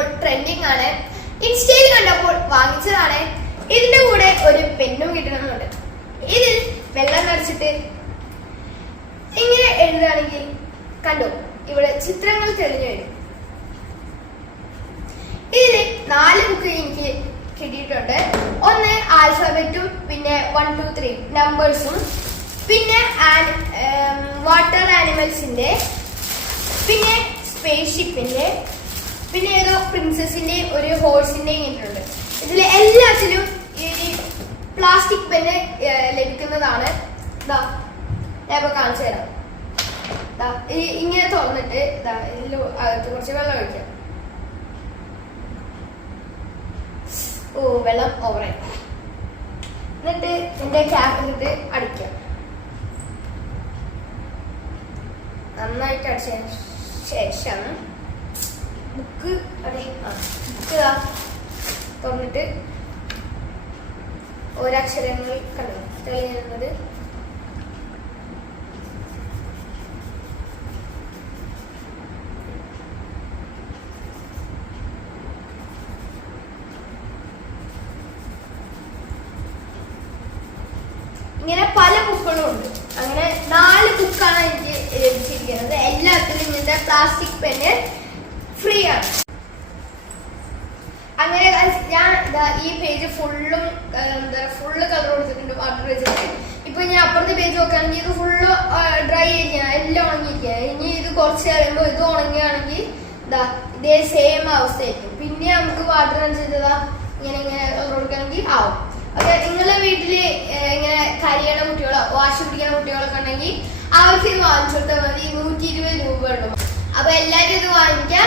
ഇപ്പോൾ ട്രെൻഡിങ് ആണ്. ഇൻസ്റ്റയിൽ കണ്ടപ്പോൾ വാങ്ങിച്ചതാണ്. ഇതിന്റെ കൂടെ ഒരു പെന്നും കിട്ടണമെന്നുണ്ട്. ഇതിൽ വെള്ളം നിറച്ചിട്ട് ഇങ്ങനെ എഴുതുകയാണെങ്കിൽ കണ്ടു ഇവിടെ ചിത്രങ്ങൾ തെളിഞ്ഞു വരും. ഇതിന് നാല് ബുക്ക് എനിക്ക് കിട്ടിയിട്ടുണ്ട്. ഒന്ന് ആൽഫബറ്റും പിന്നെ വൺ ടു ത്രീ നമ്പേഴ്സും പിന്നെ വാട്ടർ ആനിമൽസിന്റെ പിന്നെ സ്പേസ് ഷിപ്പിന്റെ പിന്നെ ഏതോ പ്രിൻസസിന്റെ ഒരു ഹോഴ്സിന്റെയും ഇട്ടുണ്ട് ഇതിൽ എല്ലാത്തിലും ഈ പ്ലാസ്റ്റിക് പെന്ന് ലഭിക്കുന്നതാണ്. കാണിച്ചു തരാം. ഇങ്ങനെ ഇതിൽ അകത്ത് കുറച്ച് വെള്ളം ഒഴിക്കാം. ഓ വെള്ളം ഓവറായി എന്നിട്ട് എന്റെ ക്യാപ് ഇട്ട് അടിക്കാം നന്നായിട്ട് അടിച്ചതിന് ശേഷം ബുക്ക് ആ ബുക്ക് ഇതാ. തുറന്നിട്ട് ഒരക്ഷരങ്ങൾ കണ്ടു? തെളിഞ്ഞിരുന്നത് ഇങ്ങനെ പല ബുക്കുകളും ഉണ്ട്. അങ്ങനെ നാല് ബുക്കാണ് എനിക്ക് ലഭിച്ചിരിക്കുന്നത്. എല്ലാത്തിലും ഇങ്ങനത്തെ പ്ലാസ്റ്റിക് പെന്ന് ഫ്രീ ആണ് അങ്ങനെ ഞാൻ ഈ പേജ് ഫുള്ളും എന്താ ഫുള്ള് കളർ കൊടുത്തിട്ടുണ്ട് വാട്ടർ വെച്ചിട്ട് ഇപ്പൊ ഞാൻ അപ്പുറത്തെ പേജ് നോക്കുകയാണെങ്കിൽ ഇത് ഫുള്ള് ഡ്രൈ ആയിരിക്കണം എല്ലാം ഉണങ്ങിയിരിക്കുക ഇനി ഇത് കുറച്ച് കഴിയുമ്പോൾ ഇത് ഉണങ്ങുകയാണെങ്കിൽ ഇതാ ഇതേ സെയിം അവസ്ഥയായിരിക്കും. പിന്നെ നമുക്ക് വാട്ടർ അനുസരിച്ചതാ ഇങ്ങനെ ഇങ്ങനെ കൊടുക്കുകയാണെങ്കിൽ ആവും. ഓക്കെ നിങ്ങളെ വീട്ടിൽ ഇങ്ങനെ കരിയണ കുട്ടികളോ വാഷ് പിടിക്കുന്ന കുട്ടികളൊക്കെ ഉണ്ടെങ്കിൽ അവർക്ക് ഇത് വാങ്ങിച്ചു കൊടുത്താൽ മതി. നൂറ്റി ഇരുപത് രൂപ ഉണ്ടോ അപ്പൊ എല്ലാവരും ഇത് വാങ്ങിക്കാം